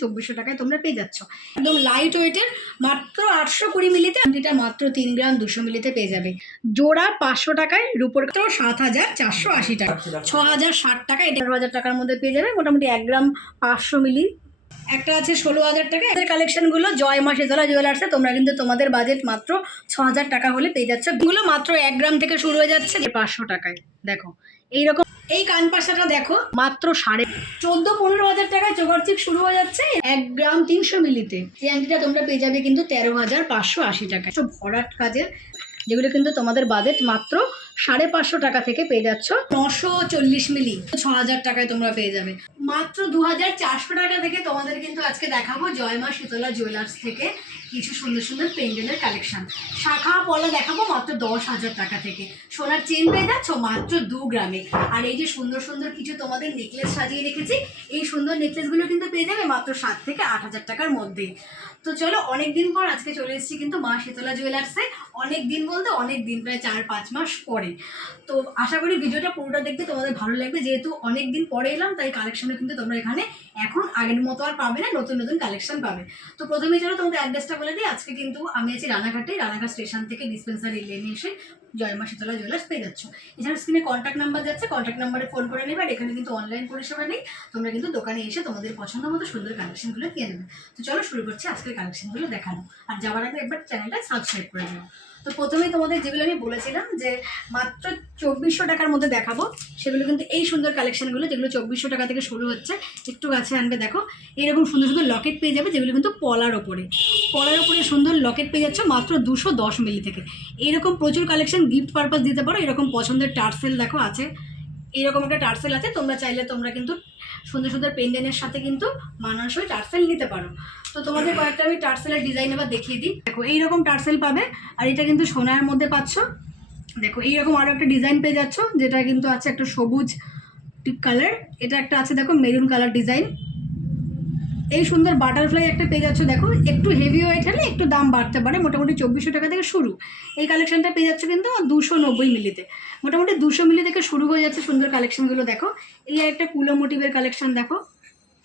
2400 টাকায় তোমরা পেয়ে যাচ্ছ। একদম লাইট ওয়েটের মাত্র 820 মিলিতে, যেটা মাত্র 3 গ্রাম 200 মিলিতে পেয়ে যাবে। জোড়া 500 টাকায়, রূপোর 7480 টাকা, 6060 টাকা, এটা 1000 টাকার মধ্যে পেয়ে যাবে। মোটামুটি 1 গ্রাম 500 মিলি। একটা আছে 16000 টাকা। এদের কালেকশনগুলো জয় মা শীতলা জুয়েলার্সে তোমরা কিন্তু তোমাদের বাজেট মাত্র 6000 টাকা হলে পেয়ে যাচ্ছে। এগুলো মাত্র 1 গ্রাম থেকে শুরু হয়ে যাচ্ছে 500 টাকায়। দেখো এইরকম এই কানপাশাটা দেখো মাত্র 14,000-15,000 টাকায় চোখরচিক শুরু হয়ে যাচ্ছে 1 গ্রাম 300 মিলিতে। এই আংটিটা তোমরা পেয়ে যাবে কিন্তু 13,580 টাকায়। সব ভরাট কাজের, যেগুলো কিন্তু তোমাদের বাজেট মাত্র 550 টাকা থেকে পেয়ে যাচ্ছ 940 মিলি, 6000 টাকায় তোমরা পেয়ে যাবে। মাত্র 2400 টাকা থেকে তোমাদের কিন্তু আজকে দেখাবো জয় মা শীতলা জুয়েলার্স থেকে কিছু সুন্দর সুন্দর পেন্ডেলের কালেকশন। শাখা পলা দেখাবো মাত্র 10,000 টাকা থেকে। সোনার চেন পেয়ে যাচ্ছ মাত্র 2 গ্রামে। আর এই যে সুন্দর সুন্দর কিছু তোমাদের নেকলেস সাজিয়ে রেখেছি, এই সুন্দর নেকলেসগুলো কিন্তু পেয়ে যাবে মাত্র 7 থেকে 8,000 টাকার মধ্যে। তো চলো, অনেক দিন পর আজকে চলে এসেছি কিন্তু মা শীতলা জুয়েলার্সে। অনেক দিন বলতে অনেক দিন, প্রায় 4-5 মাস পরে। তো আশা করি ভিডিওটা পুরোটা দেখতে তোমাদের ভালো লাগবে। যেহেতু অনেক দিন পরে এলাম, তাই কালেকশনে কিন্তু তোমরা এখানে এখন আগের মতো আর পাবে না, নতুন নতুন কালেকশন পাবে। তো প্রথমে চলো তোমাদের অ্যাড্রেসটা বলে দিই। আজকে কিন্তু আমি আছি রানাঘাটে। রানাঘাট স্টেশন থেকে ডিসপেন্সারি লেনে এসে জয় মা শীতলা জুয়েলার্স পেয়ে যাচ্ছ। এছাড়া স্ক্রিনে কন্ট্যাক্ট নাম্বার যাচ্ছে, কন্ট্যাক্ট নাম্বারে ফোন করে নেবে। আর এখানে কিন্তু অনলাইন পরিষেবা নেই, তোমরা কিন্তু দোকানে এসে তোমাদের পছন্দ মতো সুন্দর কালেকশনগুলো কিনে নেবে। তো চলো শুরু করছি আজকের কালেকশনগুলো দেখানো। আর যাওয়ার আগে একবার চ্যানেলটা সাবস্ক্রাইব করে নেবো। তো প্রথমেই তোমাদের যেগুলো আমি বলেছিলাম যে মাত্র 2400 টাকার মধ্যে দেখাবো, সেগুলো কিন্তু এই সুন্দর কালেকশনগুলো, যেগুলো 2400 টাকা থেকে শুরু হচ্ছে। একটু কাছে আনবে, দেখো এরকম সুন্দর সুন্দর লকেট পেয়ে যাবে, যেগুলো কিন্তু পলার ওপরে সুন্দর লকেট পেয়ে যাচ্ছে মাত্র 210 মিলি থেকে। এইরকম প্রচুর কালেকশন গিফট পারপাস দিতে পারো। এরকম পছন্দের টার্সেল দেখো আছে, এইরকম একটা টার্সেল আছে। তোমরা চাইলে তোমরা কিন্তু সুন্দর সুন্দর পেন্ডেন্টের সাথে কিন্তু মানানসই টার্সেল নিতে পারো। তো তোমাদের কয়েকটা আমি টার্সেলের ডিজাইন এবার দেখিয়ে দিই। দেখো এইরকম টার্সেল পাবে, আর এটা কিন্তু সোনার মধ্যে পাচ্ছ। দেখো এইরকম আরও একটা ডিজাইন পেয়ে যাচ্ছ, যেটা কিন্তু আছে একটা সবুজ টিপ কালার। এটা একটা আছে দেখো মেরুন কালার ডিজাইন। এই সুন্দর বাটারফ্লাই একটা পেয়ে যাচ্ছ। দেখো একটু হেভি ওয়েট হলে একটু দাম বাড়তে পারে, মোটামুটি 2400 টাকা থেকে শুরু। এই কালেকশনটা পেয়ে যাচ্ছে কিন্তু 290 মিলিতে। মোটামুটি 200 মিলি থেকে শুরু হয়ে যাচ্ছে সুন্দর কালেকশনগুলো। দেখো এই একটা কুলো মোটিভের কালেকশন, দেখো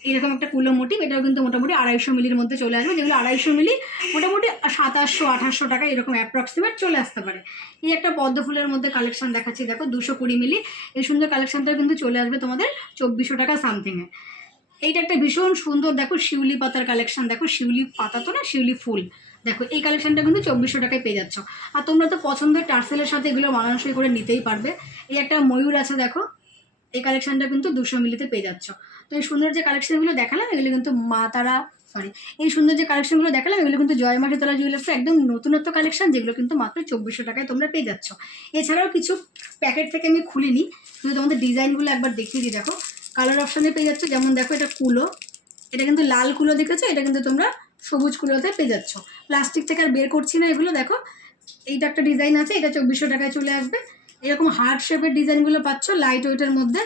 এরকম একটা কুলো মোটিভ। এটাও কিন্তু মোটামুটি 250 মিলির মধ্যে চলে আসবে, যেগুলো 250 মিলি মোটামুটি 2700-2800 টাকা এরকম অ্যাপ্রক্সিমেট চলে আসতে পারে। এই একটা পদ্ম ফুলের মধ্যে কালেকশন দেখাচ্ছি, দেখো 220 মিলি। এই সুন্দর কালেকশনটাও কিন্তু চলে আসবে তোমাদের 2400 টাকা সামথিংয়ে। এইটা একটা ভীষণ সুন্দর, দেখো শিউলি পাতার কালেকশন। দেখো শিউলি পাতা তো না, শিউলি ফুল। দেখো এই কালেকশনটা কিন্তু 2400 টাকায় পেয়ে যাচ্ছ। আর তোমরা তো পছন্দের টার্সেলের সাথে এগুলো মানানসই করে নিতেই পারবে। এই একটা ময়ূর আছে, দেখো এই কালেকশনটা কিন্তু 200 মিলিতে পেয়ে যাচ্ছ। তো এই সুন্দর যে কালেকশনগুলো দেখালাম, এগুলো কিন্তু এই সুন্দর যে কালেকশনগুলো দেখালাম, এগুলো কিন্তু জয় মা শীতলা জুয়েলার্সের একদম নতুনত্ব কালেকশন, যেগুলো কিন্তু মাত্র 2400 টাকায় তোমরা পেয়ে যাচ্ছ। এছাড়াও কিছু প্যাকেট থেকে আমি খুলিনি, শুধু তোমাদের ডিজাইনগুলো একবার দেখিয়ে দিই। দেখো কালার অপশানে পেয়ে যাচ্ছ, যেমন দেখো এটা কুলো, এটা কিন্তু লাল কুলো দেখেছো, এটা কিন্তু তোমরা সবুজ কুলোতে পেয়ে যাচ্ছ। প্লাস্টিক থেকে আর বের করছি না এগুলো। দেখো এইটা একটা ডিজাইন আছে, এটা 2400 টাকায় চলে আসবে। এরকম হার্ট শেপের ডিজাইনগুলো পাচ্ছ লাইট ওয়েটের মধ্যে।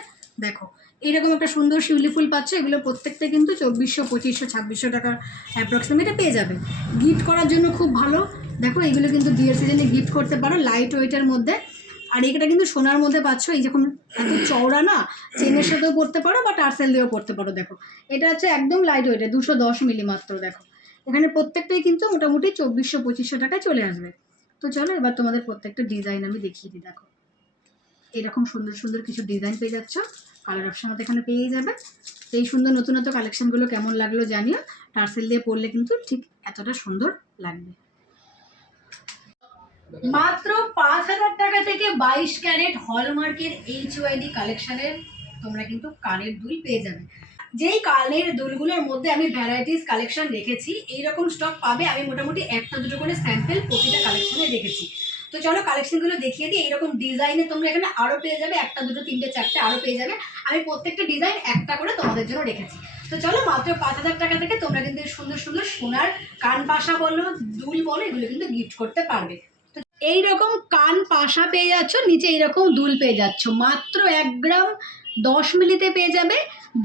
দেখো এইরকম একটা সুন্দর শিউলি ফুল পাচ্ছ। এগুলো প্রত্যেকটা কিন্তু 2400, 2500, 2600 টাকার অ্যাপ্রক্সিমেটে পেয়ে যাবে। গিফট করার জন্য খুব ভালো। দেখো এগুলো কিন্তু বিয়ের সিজনে গিফট করতে পারো লাইট ওয়েটের মধ্যে। আর এটা কিন্তু সোনার মধ্যে পাচ্ছ। এই যখন এত চওড়া না, চেনের সাথেও পরতে পারো বা টার্সেল দিয়েও পরতে পারো। দেখো এটা হচ্ছে একদম লাইট ওয়েটে 210 মিলি মাত্র। দেখো এখানে প্রত্যেকটাই কিন্তু মোটামুটি 2400, 2500 টাকায় চলে আসবে। তো চলো এবার তোমাদের প্রত্যেকটা ডিজাইন আমি দেখিয়ে দিই। দেখো এরকম সুন্দর সুন্দর কিছু ডিজাইন পেয়ে যাচ্ছ, কালার অপশান এখানে পেয়ে যাবে। এই সুন্দর নতুনত্ব কালেকশনগুলো কেমন লাগলো জানিও। টার্সেল দিয়ে পরলে কিন্তু ঠিক এতটা সুন্দর লাগবে। মাত্র 5000 টাকা থেকে 22 ক্যারেট হলমার্কের HYD কালেকশনের তোমরা কিন্তু কানের দুল পেয়ে যাবে। যেই কানের দুলগুলোর মধ্যে আমি ভ্যারাইটিস কালেকশন রেখেছি, এইরকম স্টক পাবে। আমি মোটামুটি একটা দুটো করে স্যাম্পেল প্রতিটা কালেকশনে রেখেছি। তো চলো কালেকশনগুলো দেখিয়ে দিই। এইরকম ডিজাইনে তোমরা এখানে আরও পেয়ে যাবে, একটা দুটো তিনটে চারটে আরও পেয়ে যাবে। আমি প্রত্যেকটা ডিজাইন একটা করে তোমাদের জন্য রেখেছি। তো চলো মাত্র 5000 টাকা থেকে তোমরা কিন্তু সুন্দর সুন্দর সোনার কান পাশা বলো, দুল বলো, এগুলো কিন্তু গিফট করতে পারবে। এইরকম কান পাশা পেয়ে যাচ্ছ, নিচে এইরকম দুল পেয়ে যাচ্ছ। মাত্র 1 গ্রাম 10 মিলিতে পেয়ে যাবে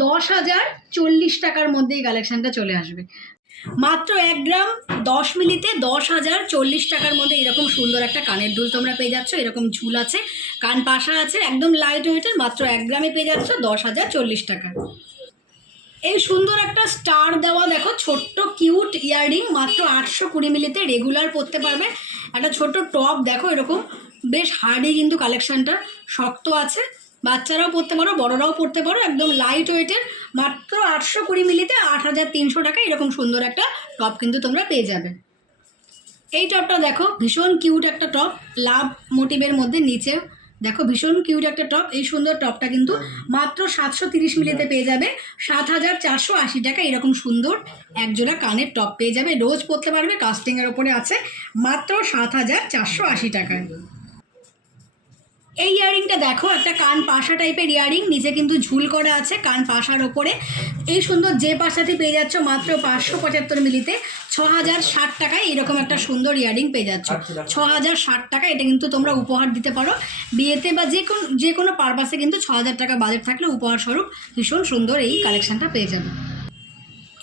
10,040 টাকার মধ্যে এই কালেকশনটা চলে আসবে। মাত্র 1 গ্রাম 10 মিলিতে 10,040 টাকার মধ্যে এরকম সুন্দর একটা কানের দুল তোমরা পেয়ে যাচ্ছ। এরকম ঝুল আছে, কান পাশা আছে, একদম লাইট ওয়েটের, মাত্র 1 গ্রামে পেয়ে যাচ্ছ 10,040 টাকা। এই সুন্দর একটা স্টার দেওয়া দেখো ছোট্ট কিউট ইয়াররিং মাত্র 820 মিলিতে রেগুলার পরতে পারবে। একটা ছোট্ট টপ দেখো এরকম বেশ হার্ডি কিন্তু কালেকশনটা, শক্ত আছে, বাচ্চারাও পরতে পারো বড়রাও পরতে পারো, একদম লাইট ওয়েটের মাত্র 820 মিলিতে 8300 টাকা এরকম সুন্দর একটা টপ কিন্তু তোমরা পেয়ে যাবে। এই টপটা দেখো ভীষণ কিউট একটা টপ, লাভ মোটিভের মধ্যে, নিচে দেখো ভীষণ কিউট একটা টপ। এই সুন্দর টপটা কিন্তু মাত্র 730 মিলিতে পেয়ে যাবে 7480 টাকা এরকম সুন্দর একজোড়া কানের টপ পেয়ে যাবে। রোজ পরতে পারবে, কাস্টিংয়ের ওপরে আছে, মাত্র 7480 টাকায়। এই ইয়াররিংটা দেখো একটা কান পাশা টাইপের ইয়াররিং, নিচে কিন্তু ঝুল করা আছে কান পাশার ওপরে। এই সুন্দর যে পাশাটি পেয়ে যাচ্ছ মাত্র 575 মিলিতে 6060 টাকায় এরকম একটা সুন্দর ইয়াররিং পেয়ে যাচ্ছ। 6060 টাকা, এটা কিন্তু তোমরা উপহার দিতে পারো বিয়েতে বা যে কোনো পারপাসে, কিন্তু 6000 টাকা বাজেট থাকলে উপহার স্বরূপ ভীষণ সুন্দর এই কালেকশনটা পেয়ে যাবে।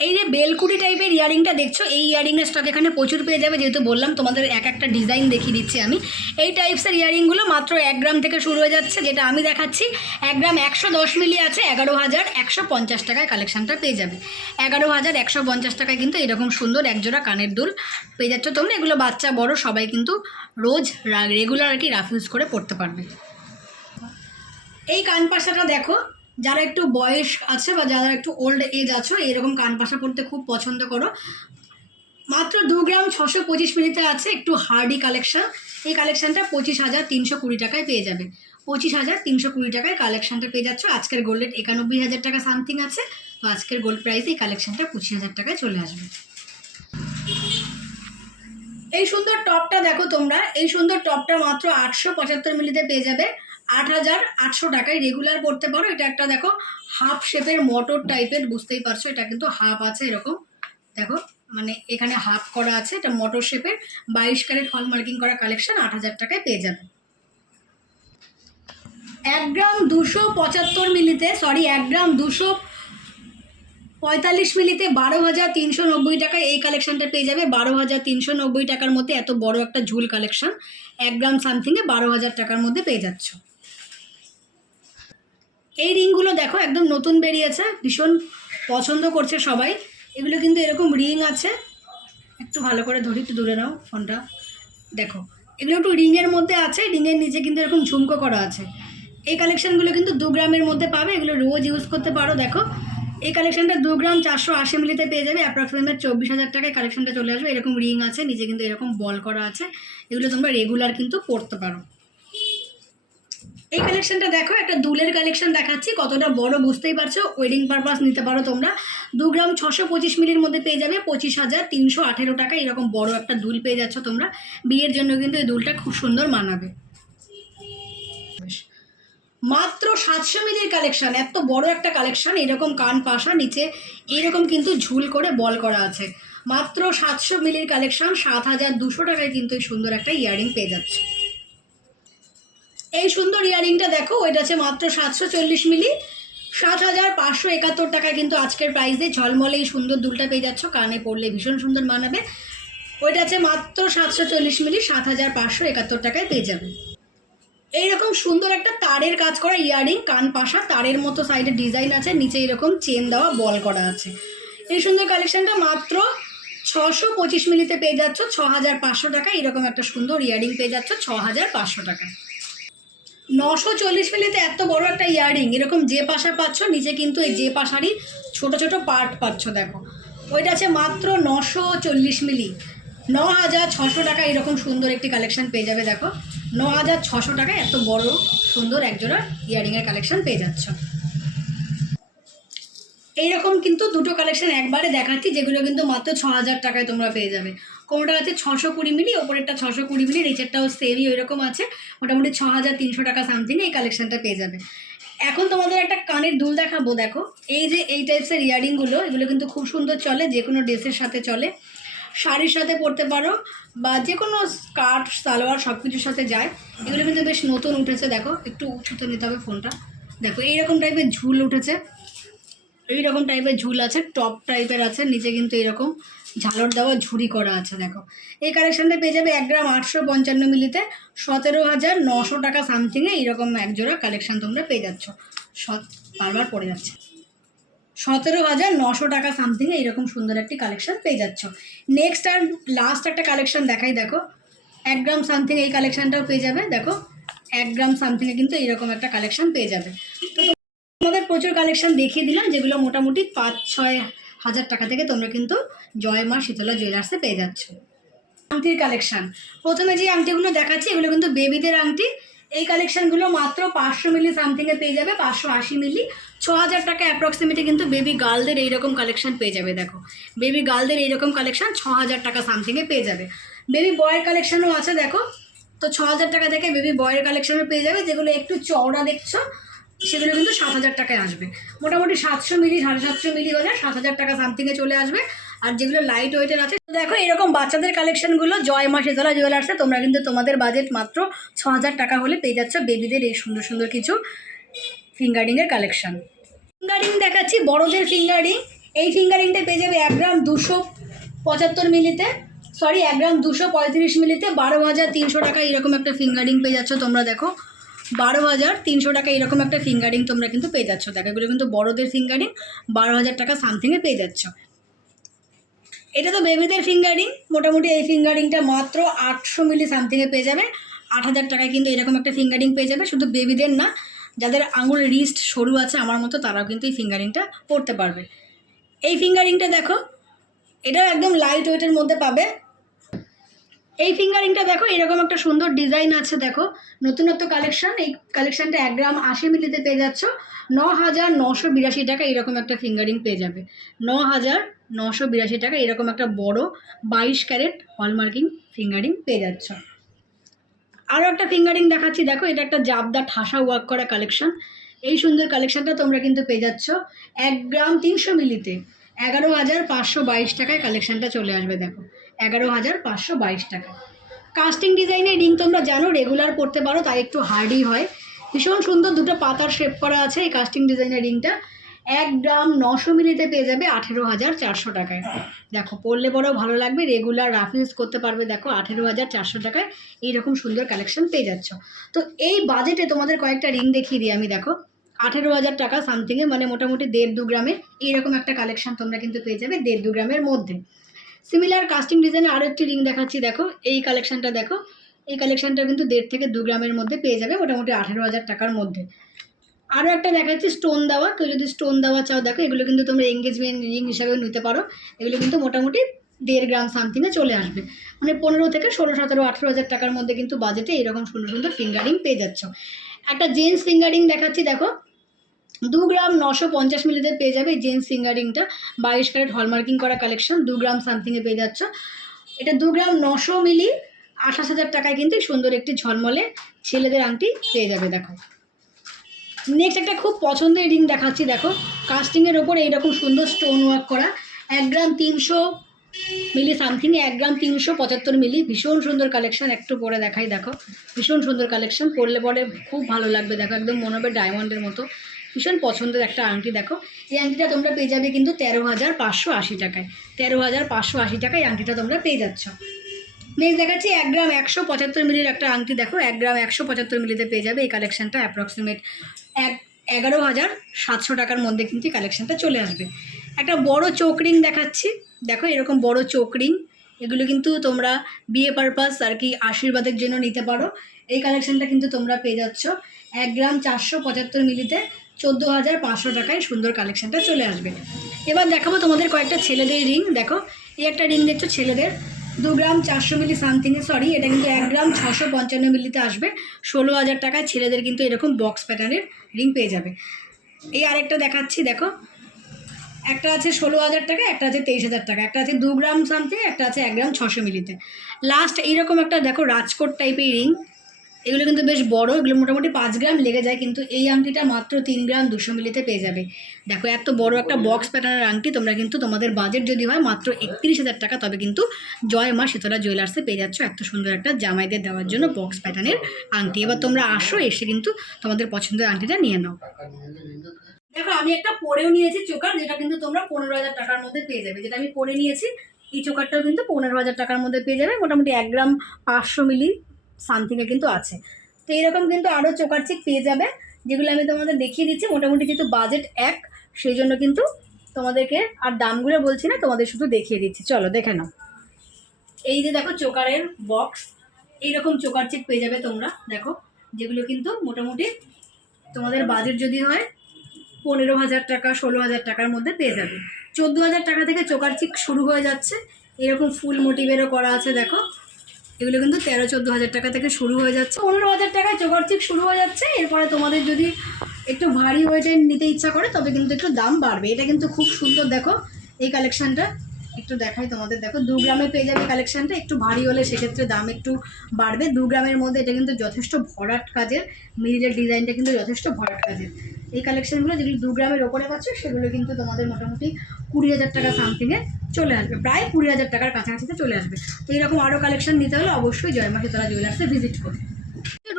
এই যে বেলকুড়ি টাইপের ইয়াররিংটা দেখছো, এই ইয়াররিংয়ের স্টক এখানে প্রচুর পেয়ে যাবে, যেহেতু বললাম তোমাদের এক একটা ডিজাইন দেখিয়ে দিচ্ছি আমি। এই টাইপসের ইয়াররিংগুলো মাত্র 1 গ্রাম থেকে শুরু হয়ে যাচ্ছে, যেটা আমি দেখাচ্ছি 1 গ্রাম 110 মিলি আছে 11150 টাকায় কালেকশনটা পেয়ে যাবে। 11150 টাকায় কিন্তু এরকম সুন্দর একজোড়া কানের দুল পেয়ে যাচ্ছ তোমরা। এগুলো বাচ্চা বড় সবাই কিন্তু রোজ রেগুলার আর কি রাফ ইউজ করে পড়তে পারবে। এই কানপাশাটা দেখো, যারা একটু বয়স আছে বা যারা একটু ওল্ড এজ আছো এরকম কানপাশা পরতে খুব পছন্দ করো, মাত্র 2 গ্রাম 625 মিলিতে আছে, একটু হার্ডি কালেকশন। এই কালেকশনটা 25,320 টাকায় পেয়ে যাবে। 25,320 টাকায় কালেকশনটা পেয়ে যাচ্ছ। আজকের গোল্ড রেট 91,000 টাকা সামথিং আছে, তো আজকের গোল্ড প্রাইসে এই কালেকশনটা 25,000 টাকায় চলে আসবে। এই সুন্দর টপটা দেখো তোমরা, এই সুন্দর টপটা মাত্র 875 মিলিতে পেয়ে যাবে 8800 টাকায়, রেগুলার পরতে পারো। এটা একটা দেখো হাফ শেপের মটর টাইপের, বুঝতেই পারছো এটা কিন্তু হাফ আছে এরকম, দেখো মানে এখানে হাফ করা আছে, এটা মটর শেপের 22 ক্যারেট হল মার্কিং করা কালেকশন 8000 টাকায় পেয়ে যাবে। 1 গ্রাম 275 মিলিতে 1 গ্রাম 245 মিলিতে 12,390 টাকায় এই কালেকশনটা পেয়ে যাবে। 12,390 টাকার মধ্যে এত বড় একটা ঝুল কালেকশন 1 গ্রাম সামথিংয়ে 12,000 টাকার মধ্যে পেয়ে যাচ্ছ। এই রিংগুলো দেখো একদম নতুন বেরিয়েছে, ভীষণ পছন্দ করছে সবাই। এগুলো কিন্তু এরকম রিং আছে, একটু ভালো করে ধরি, একটু দূরে নাও ফোনটা, দেখো এগুলো একটু রিংয়ের মধ্যে আছে, রিংয়ের নিচে কিন্তু এরকম ঝুমকো করা আছে। এই কালেকশনগুলো কিন্তু 2 গ্রামের মধ্যে পাবে, এগুলো রোজ ইউজ করতে পারো। দেখো এই কালেকশনটা 2 গ্রাম 480 মিলিতে পেয়ে যাবে, অ্যাপ্রক্সিমেট 24,000 টাকায় কালেকশনটা চলে আসবে। এরকম রিং আছে, নিচে কিন্তু এরকম বল করা আছে, এগুলো তোমরা রেগুলার কিন্তু পরতে পারো। এই কালেকশনটা দেখো একটা দুলের কালেকশন দেখাচ্ছি, কতটা বড় বুঝতেই পারছো, ওয়েডিং পারপাস নিতে পারো তোমরা। 2 গ্রাম 625 মিলির মধ্যে পেয়ে যাবে 25,318 টাকা এরকম বড় একটা দুল পেয়ে যাচ্ছ তোমরা। বিয়ের জন্য কিন্তু এই দুলটা খুব সুন্দর মানাবে। মাত্র 700 মিলির কালেকশন, এত বড় একটা কালেকশন, এরকম কান পাশা, নিচে এরকম কিন্তু ঝুল করে বল করা আছে। মাত্র 700 মিলির কালেকশন 7200 টাকায় কিন্তু এই সুন্দর একটা ইয়াররিং পেয়ে যাচ্ছে। এই সুন্দর ইয়াররিংটা দেখো, ওইটা আছে মাত্র 740 মিলি 7,571 টাকায় কিন্তু আজকের প্রাইসে ঝলমলে এই সুন্দর দুলটা পেয়ে যাচ্ছ, কানে পরলে ভীষণ সুন্দর মানাবে। ওইটা আছে মাত্র 740 মিলি 7,571 টাকায় পেয়ে যাবে। এইরকম সুন্দর একটা তারের কাজ করা ইয়াররিং, কান পাশা, তারের মতো সাইডে ডিজাইন আছে, নিচে এরকম চেন দেওয়া বল করা আছে। এই সুন্দর কালেকশনটা মাত্র 625 মিলিতে পেয়ে যাচ্ছ 6,500 টাকা এরকম একটা সুন্দর ইয়াররিং পেয়ে যাচ্ছ 6,500 টাকা। 940 মিলিতে এত বড় একটা ইয়াররিং, এরকম যে পাশা পাচ্ছ, নিচে কিন্তু এই যে পাশারই ছোট ছোট পার্ট পাচ্ছ, দেখো ওইটা আছে মাত্র 940 মিলি 9,600 টাকা এরকম সুন্দর একটি কালেকশন পেয়ে যাবে। দেখো 9,600 টাকায় এত বড় সুন্দর একজোড়া ইয়াররিংয়ের কালেকশন পেয়ে যাচ্ছ। এইরকম কিন্তু দুটো কালেকশন একবারে দেখাচ্ছি, যেগুলো কিন্তু মাত্র 6,000 টাকায় তোমরা পেয়ে যাবে। কোনোটা আছে 620 মিলি, ওপরেরটা 620 মিলি, নিচেরটাও সেমই ওইরকম আছে, মোটামুটি 6,300 টাকা সামথিং এই কালেকশনটা পেয়ে যাবে। এখন তোমাদের একটা কানের দুল দেখাবো, দেখো এই যে এই টাইপসের ইয়াররিংগুলো, এগুলো কিন্তু খুব সুন্দর চলে, যে কোনো ড্রেসের সাথে চলে, শাড়ির সাথে পরতে পারো বা যে কোনো স্কার্ট সালোয়ার সব কিছুর সাথে যায়। এগুলো কিন্তু বেশ নতুন উঠেছে, দেখো একটু উঁচুতে নিতে হবে ফোনটা, দেখো এইরকম টাইপের ঝুল উঠেছে, এইরকম টাইপের ঝুল আছে, টপ টাইপের আছে, নিচে কিন্তু এরকম ঝালর দেওয়া ঝুড়ি করা আছে। দেখো এই কালেকশনটা পেয়ে যাবে 1 গ্রাম 855 মিলিতে 17,900 টাকা সামথিংয়ে এইরকম একজোড়া কালেকশন তোমরা পেয়ে যাচ্ছ, বারবার পড়ে যাচ্ছে। 17,900 টাকা সামথিংয়ে এইরকম সুন্দর একটি কালেকশন পেয়ে যাচ্ছ। নেক্সট আর লাস্ট একটা কালেকশন দেখাই, দেখো 1 গ্রাম সামথিং এই কালেকশনটাও পেয়ে যাবে। দেখো 1 গ্রাম সামথিংয়ে কিন্তু এইরকম একটা কালেকশন পেয়ে যাবে। তো তোমাদের প্রচুর কালেকশন দেখিয়ে দিলাম, যেগুলো মোটামুটি 5-6 হাজার টাকা থেকে তোমরা কিন্তু জয় মা শীতলা জুয়েলার্সে পেয়ে যাচ্ছ। আংটির কালেকশন, প্রথমে যে আংটিগুলো দেখাচ্ছি এগুলো কিন্তু বেবিদের আংটি। এই কালেকশনগুলো মাত্র 500 মিলি সামথিংয়ে পেয়ে যাবে, 580 মিলি, 6,000 টাকা অ্যাপ্রক্সিমেটলি কিন্তু বেবি গার্লদের এইরকম কালেকশন পেয়ে যাবে। দেখো বেবি গার্লদের এইরকম কালেকশন 6,000 টাকা সামথিংয়ে পেয়ে যাবে। বেবি বয়ের কালেকশনও আছে দেখো, তো 6,000 টাকা থেকে বেবি বয়ের কালেকশনও পেয়ে যাবে। যেগুলো একটু চওড়া দেখছো সেগুলো কিন্তু 7,000 টাকায় আসবে। মোটামুটি 700 মিলি 750 মিলি হলে 7,000 টাকা সামথিংয়ে চলে আসবে। আর যেগুলো লাইট ওয়েটের আছে দেখো এরকম বাচ্চাদের কালেকশনগুলো জয় মা শীতলা জুয়েলার্সে তোমরা কিন্তু তোমাদের বাজেট মাত্র 6,000 টাকা হলে পেয়ে যাচ্ছ বেবিদের এই সুন্দর সুন্দর কিছু ফিঙ্গারিংয়ের কালেকশন। ফিঙ্গারিং দেখাচ্ছি বড়দের ফিঙ্গারিং। এই ফিঙ্গারিংটা পেয়ে যাবে 1 গ্রাম 275 মিলিতে, 1 গ্রাম 235 মিলিতে 12,300 টাকা এরকম একটা ফিঙ্গারিং পেয়ে যাচ্ছ তোমরা। দেখো 12,300 টাকা এরকম একটা ফিঙ্গারিং তোমরা কিন্তু পেয়ে যাচ্ছ। দেখো এগুলো কিন্তু বড়দের ফিঙ্গারিং, 12,000 টাকা সামথিংয়ে পেয়ে যাচ্ছ। এটা তো বেবিদের ফিঙ্গারিং, মোটামুটি এই ফিঙ্গারিংটা মাত্র 800 মিলি সামথিংয়ে পেয়ে যাবে। 8,000 টাকায় কিন্তু এরকম একটা ফিঙ্গারিং পেয়ে যাবে। শুধু বেবিদের না, যাদের আঙুল রিস্ট সরু আছে আমার মতো তারাও কিন্তু এই ফিঙ্গারিংটা পরতে পারবে। এই ফিঙ্গারিংটা দেখো, এটাও একদম লাইট ওয়েটের মধ্যে পাবে। এই ফিঙ্গারিংটা দেখো এরকম একটা সুন্দর ডিজাইন আছে। দেখো নতুনত্ব কালেকশন, এই কালেকশনটা 1 গ্রাম 80 মিলিতে পেয়ে যাচ্ছ। 9,982 টাকা এরকম একটা ফিঙ্গারিং পেয়ে যাবে। 9,982 টাকা এরকম একটা বড় 22 ক্যারেট হলমার্কিং ফিঙ্গারিং পেয়ে যাচ্ছ। আরও একটা ফিঙ্গারিং দেখাচ্ছি, দেখো এটা একটা জাবদা ঠাসা ওয়ার্ক করা কালেকশন। এই সুন্দর কালেকশনটা তোমরা কিন্তু পেয়ে যাচ্ছ 1 গ্রাম 300 মিলিতে 11,522 টাকায় কালেকশনটা চলে আসবে। দেখো 11,522 টাকা। কাস্টিং ডিজাইনের রিং তোমরা জানো রেগুলার পরতে পারো, তাই একটু হার্ডই হয়। ভীষণ সুন্দর দুটো পাতার শেপ করা আছে এই কাস্টিং ডিজাইনের রিংটা। 1 গ্রাম 900 মিলিতে পেয়ে যাবে 18,400 টাকায়। দেখো পরলে বড়ও ভালো লাগবে, রেগুলার রাফ ইউজ করতে পারবে। দেখো 18,400 টাকায় এইরকম সুন্দর কালেকশন পেয়ে যাচ্ছ। তো এই বাজেটে তোমাদের কয়েকটা রিং দেখিয়ে দিই আমি। দেখো 18,000 টাকা সামথিংয়ে, মানে মোটামুটি 1.5-2 গ্রামে এইরকম একটা কালেকশন তোমরা কিন্তু পেয়ে যাবে 1.5-2 গ্রামের মধ্যে। সিমিলার কাস্টিং ডিজাইনে আরও একটি রিং দেখাচ্ছি। দেখো এই কালেকশনটা, দেখো এই কালেকশনটা কিন্তু 1.5 থেকে 2 গ্রামের মধ্যে পেয়ে যাবে, মোটামুটি 18,000 টাকার মধ্যে। আরও একটা দেখাচ্ছি স্টোন দেওয়া, কেউ যদি স্টোন দেওয়া চাও দেখো এগুলো কিন্তু তোমরা এঙ্গেজমেন্ট রিং হিসাবেও নিতে পারো। এগুলো কিন্তু মোটামুটি 1.5 গ্রাম সামথিংয়ে চলে আসবে, মানে 15 থেকে 16, 17, 18,000 টাকার মধ্যে কিন্তু বাজেটে এরকম সুন্দর সুন্দর ফিঙ্গারিং পেয়ে যাচ্ছ। একটা জেন্টস ফিঙ্গারিং দেখাচ্ছি। দেখো 2 গ্রাম 950 মিলিতে পেয়ে যাবে এই জেন্টস ফিঙ্গারিংটা, 22 ক্যারেট হলমার্কিং করা কালেকশন, 2 গ্রাম সামথিংয়ে পেয়ে যাচ্ছ। এটা 2 গ্রাম 900 মিলি 28,000 টাকায় কিন্তু সুন্দর একটি ঝলমলে ছেলেদের আংটি পেয়ে যাবে। দেখো নেক্সট একটা খুব পছন্দের রিং দেখাচ্ছি। দেখো কাস্টিংয়ের ওপর এইরকম সুন্দর স্টোন ওয়ার্ক করা, 1 গ্রাম 300 মিলি সামথিংয়ে 1 গ্রাম 375 মিলি, ভীষণ সুন্দর কালেকশন। একটু পরে দেখাই। দেখো ভীষণ সুন্দর কালেকশন, পরলে পরে খুব ভালো লাগবে। দেখো একদম মনে হবে ডায়মন্ডের মতো, ভীষণ পছন্দের একটা আংটি। দেখো এই আংটিটা তোমরা পেয়ে যাবে কিন্তু 13,580 টাকায়। 13,580 টাকায় এই আংটিটা তোমরা পেয়ে যাচ্ছ। নেক্সট দেখাচ্ছি 1 গ্রাম 175 মিলির একটা আংটি। দেখো 1 গ্রাম 175 মিলিতে পেয়ে যাবে এই কালেকশনটা, অ্যাপ্রক্সিমেট 11,700 টাকার মধ্যে কিন্তু এই কালেকশনটা চলে আসবে। একটা বড় চোখ রিং দেখাচ্ছি। দেখো এরকম বড় চোখ রিং, এগুলো কিন্তু তোমরা বিয়ে পারপাস আর কি আশীর্বাদের জন্য নিতে পারো। এই কালেকশনটা কিন্তু তোমরা পেয়ে যাচ্ছ 1 গ্রাম 475 মিলিতে 14,500 টাকায় সুন্দর কালেকশনটা চলে আসবে। এবার দেখাবো তোমাদের কয়েকটা ছেলেদের রিং। দেখো এই একটা রিং দেখছো ছেলেদের, 2 গ্রাম 400 মিলি সামথিংয়ে, এটা কিন্তু 1 গ্রাম 655 মিলিতে আসবে। 16,000 টাকায় ছেলেদের কিন্তু এরকম বক্স প্যাটার্নের রিং পেয়ে যাবে। এই আরেকটা দেখাচ্ছি। দেখো একটা আছে 16,000 টাকা, একটা আছে 23,000 টাকা, একটা আছে 2 গ্রাম সামথিং, একটা আছে 1 গ্রাম 600 মিলিতে। লাস্ট এইরকম একটা দেখো রাজকোট টাইপের রিং, এগুলো কিন্তু বেশ বড়, এগুলো মোটামুটি 5 গ্রাম লেগে যায়, কিন্তু এই আংটিটা মাত্র 3 গ্রাম 200 মিলিতে পেয়ে যাবে। দেখো এত বড় একটা বক্স প্যাটার্নের আংটি তোমরা কিন্তু তোমাদের বাজেট যদি হয় মাত্র 31,000 টাকা, তবে কিন্তু জয় মা শীতলা জুয়েলার্সে পেয়ে যাচ্ছ এত সুন্দর একটা জামাইদের দেওয়ার জন্য বক্স প্যাটার্নের আংটি। এবার তোমরা আসো, এসে কিন্তু তোমাদের পছন্দের আংটিটা নিয়ে নাও। দেখো আমি একটা পরেও নিয়েছি চোকার, যেটা কিন্তু তোমরা 15,000 টাকার মধ্যে পেয়ে যাবে। যেটা আমি পরে নিয়েছি এই চোকারটাও কিন্তু 15,000 টাকার মধ্যে পেয়ে যাবে, মোটামুটি 1 গ্রাম 500 মিলি সামথিংয়ে কিন্তু আছে। তো এরকম কিন্তু আরও চোকার চিক পেয়ে যাবে, যেগুলো আমি তোমাদের দেখিয়ে দিচ্ছি। মোটামুটি যেহেতু বাজেট এক, সেই জন্য কিন্তু তোমাদেরকে আর দামগুলো বলছি না, তোমাদের শুধু দেখিয়ে দিচ্ছি, চলো দেখে নাও। এই যে দেখো চোকারের বক্স, এইরকম চোকার চেক পেয়ে যাবে তোমরা, দেখো যেগুলো কিন্তু মোটামুটি তোমাদের বাজেট যদি হয় 15,000 টাকা 16,000 টাকার মধ্যে পেয়ে যাবে। 14,000 টাকা থেকে চোকার চিক শুরু হয়ে যাচ্ছে, এরকম ফুল মোটিভেরও করা আছে দেখো, এগুলো কিন্তু 13-14,000 টাকা থেকে শুরু হয়ে যাচ্ছে। 15,000 টাকায় চোকার চিক শুরু হয়ে যাচ্ছে। এরপরে তোমাদের যদি একটু ভারী ওয়েটের নিতে ইচ্ছা করে তবে কিন্তু একটু দাম বাড়বে। এটা কিন্তু খুব সুন্দর, দেখো এই কালেকশানটা একটু দেখাই তোমাদের, দেখো 2 গ্রামে পেয়ে যাবে কালেকশানটা। একটু ভারী হলে সেক্ষেত্রে দাম একটু বাড়বে। 2 গ্রামের মধ্যে এটা কিন্তু যথেষ্ট ভরাট কাজের, মিডিলের ডিজাইনটা কিন্তু যথেষ্ট ভরাট কাজের। এই কালেকশানগুলো যেগুলো 2 গ্রামের ওপরে পাচ্ছ সেগুলো কিন্তু তোমাদের মোটামুটি 20,000 টাকা সামথিংয়ে চলে আসবে, প্রায় 20,000 টাকার কাছাকাছিতে চলে আসবে। তো এরকম আরও কালেকশন নিতে হলে অবশ্যই জয় মা শীতলা জুয়েলার্সে ভিজিট করবে।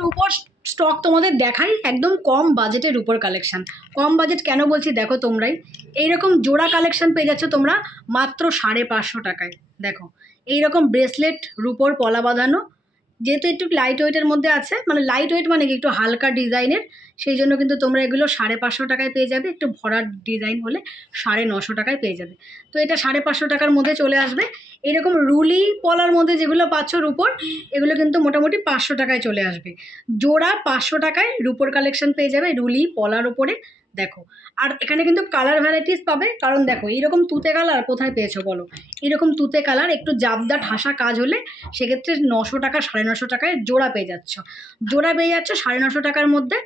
রূপোর স্টক তোমাদের দেখাই, একদম কম বাজেটের রূপোর কালেকশান। কম বাজেট কেন বলছি দেখো তোমরাই, এইরকম জোড়া কালেকশান পেয়ে যাচ্ছ তোমরা মাত্র 550 টাকায়। দেখো এইরকম ব্রেসলেট রূপোর পলা বাঁধানো, যেহেতু একটু লাইট ওয়েটের মধ্যে আছে, মানে লাইট ওয়েট মানে কি একটু হালকা ডিজাইনের, সেই জন্য কিন্তু তোমরা এগুলো 550 টাকায় পেয়ে যাবে। একটু ভরাট ডিজাইন হলে 950 টাকায় পেয়ে যাবে। তো এটা 550 টাকার মধ্যে চলে আসবে। এরকম রুলি পলার মধ্যে যেগুলো পাচ্ছ রূপোর, এগুলো কিন্তু মোটামুটি 500 টাকায় চলে আসবে। জোড়া 500 টাকায় রূপোর কালেকশন পেয়ে যাবে রুলি পলার ওপরে। দেখো আর এখানে কিন্তু কালার ভ্যারাইটিস পাবে, কারণ দেখো এইরকম তুতে কালার কোথায় পেয়েছো বলো, এরকম তুতে কালার একটু জাবদা ঠাসা কাজ হলে সেক্ষেত্রে 900 টাকা 950 টাকায় জোড়া পেয়ে যাচ্ছ, জোড়া পেয়ে যাচ্ছ 950 টাকার মধ্যে।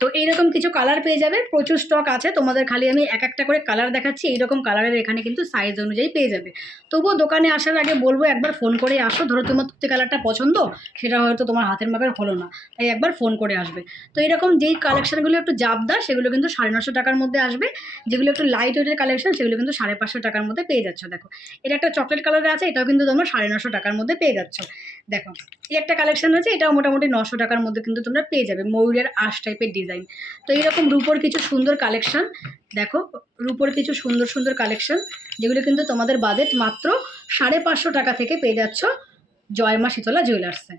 তো এইরকম কিছু কালার পেয়ে যাবে, প্রচুর স্টক আছে, তোমাদের খালি আমি এক একটা করে কালার দেখাচ্ছি। এইরকম কালারের এখানে কিন্তু সাইজ অনুযায়ী পেয়ে যাবে। তবুও দোকানে আসার আগে বলবো একবার ফোন করে আসো, ধরো তোমার তুতে কালারটা পছন্দ, সেটা হয়তো তোমার হাতের মাপের হলো না, তাই একবার ফোন করে আসবে। তো এরকম যেই কালেকশানগুলো একটু জাবদা সেগুলো কিন্তু 950 টাকার মধ্যে আসবে, যেগুলো একটু লাইট ওয়েটের কালেকশন সেগুলো কিন্তু 550 টাকার মধ্যে পেয়ে যাচ্ছ। দেখো এটা একটা চকলেট কালারে আছে, এটাও কিন্তু তোমরা 950 টাকার মধ্যে পেয়ে যাচ্ছ। দেখো এই একটা কালেকশন আছে, এটাও মোটামুটি 900 টাকার মধ্যে কিন্তু তোমরা পেয়ে যাবে, ময়ূরের আঁশ টাইপের ডিজাইন। তো এইরকম রূপোর কিছু সুন্দর কালেকশন, দেখো রূপোর কিছু সুন্দর সুন্দর কালেকশন, যেগুলো কিন্তু তোমাদের বাজেট মাত্র 550 টাকা থেকে পেয়ে যাচ্ছ জয় মা শীতলা জুয়েলার্সে।